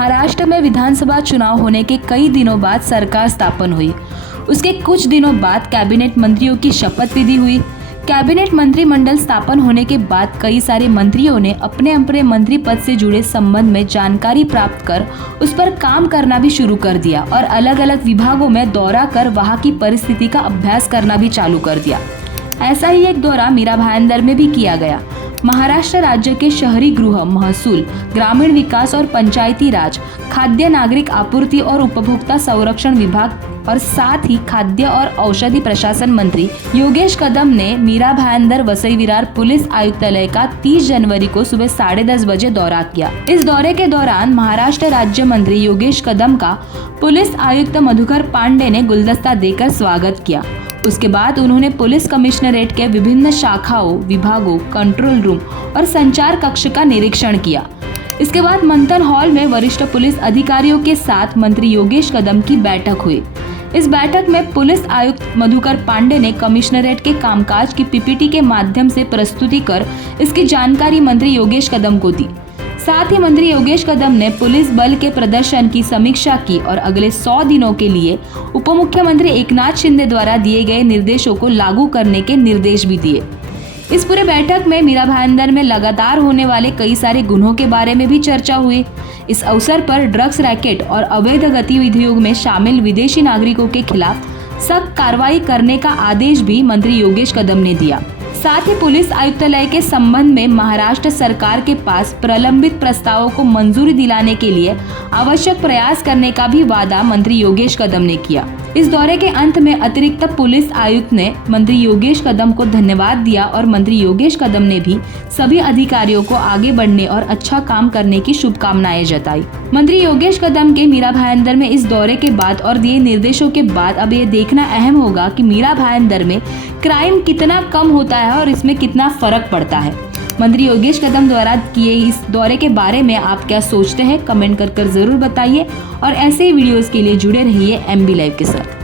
महाराष्ट्र में विधानसभा चुनाव होने के कई दिनों बाद सरकार स्थापन हुई। उसके कुछ दिनों बाद कैबिनेट मंत्रियों की शपथ विधि हुई। कैबिनेट मंत्रिमंडल स्थापन होने के बाद कई सारे मंत्रियों ने अपने अपने मंत्री पद से जुड़े संबंध में जानकारी प्राप्त कर उस पर काम करना भी शुरू कर दिया और अलग अलग विभागों में दौरा कर वहां की परिस्थिति का अभ्यास करना भी चालू कर दिया। ऐसा ही एक दौरा मीरा भाईंदर में भी किया गया। महाराष्ट्र राज्य के शहरी गृह, महसूल, ग्रामीण विकास और पंचायती राज, खाद्य नागरिक आपूर्ति और उपभोक्ता संरक्षण विभाग और साथ ही खाद्य और औषधि प्रशासन मंत्री योगेश कदम ने मीरा भाईंदर वसई विरार पुलिस आयुक्तालय का 30 जनवरी को सुबह 10:30 बजे दौरा किया। इस दौरे के दौरान महाराष्ट्र राज्य मंत्री योगेश कदम का पुलिस आयुक्त मधुकर पांडे ने गुलदस्ता देकर स्वागत किया। उसके बाद उन्होंने पुलिस कमिश्नरेट के विभिन्न शाखाओं, विभागों, कंट्रोल रूम और संचार कक्ष का निरीक्षण किया। इसके बाद मंथन हॉल में वरिष्ठ पुलिस अधिकारियों के साथ मंत्री योगेश कदम की बैठक हुई। इस बैठक में पुलिस आयुक्त मधुकर पांडे ने कमिश्नरेट के कामकाज की पीपीटी के माध्यम से प्रस्तुति कर इसकी जानकारी मंत्री योगेश कदम को दी। साथ ही मंत्री योगेश कदम ने पुलिस बल के प्रदर्शन की समीक्षा की और अगले 100 दिनों के लिए उप मुख्यमंत्री एकनाथ शिंदे द्वारा दिए गए निर्देशों को लागू करने के निर्देश भी दिए। इस पूरे बैठक में मीरा भाईंदर में लगातार होने वाले कई सारे गुनों के बारे में भी चर्चा हुई। इस अवसर पर ड्रग्स रैकेट और अवैध गतिविधियों में शामिल विदेशी नागरिकों के खिलाफ सख्त कार्रवाई करने का आदेश भी मंत्री योगेश कदम ने दिया। साथ ही पुलिस आयुक्तालय के संबंध में महाराष्ट्र सरकार के पास प्रलंबित प्रस्तावों को मंजूरी दिलाने के लिए आवश्यक प्रयास करने का भी वादा मंत्री योगेश कदम ने किया। इस दौरे के अंत में अतिरिक्त पुलिस आयुक्त ने मंत्री योगेश कदम को धन्यवाद दिया और मंत्री योगेश कदम ने भी सभी अधिकारियों को आगे बढ़ने और अच्छा काम करने की शुभकामनाएं जताई। मंत्री योगेश कदम के मीरा भाईंदर में इस दौरे के बाद और दिए निर्देशों के बाद अब ये देखना अहम होगा कि मीरा भाईंदर में क्राइम कितना कम होता है और इसमें कितना फर्क पड़ता है। मंत्री योगेश कदम द्वारा किए इस दौरे के बारे में आप क्या सोचते हैं, कमेंट कर जरूर बताइए और ऐसे ही वीडियोस के लिए जुड़े रहिए MB लाइव के साथ।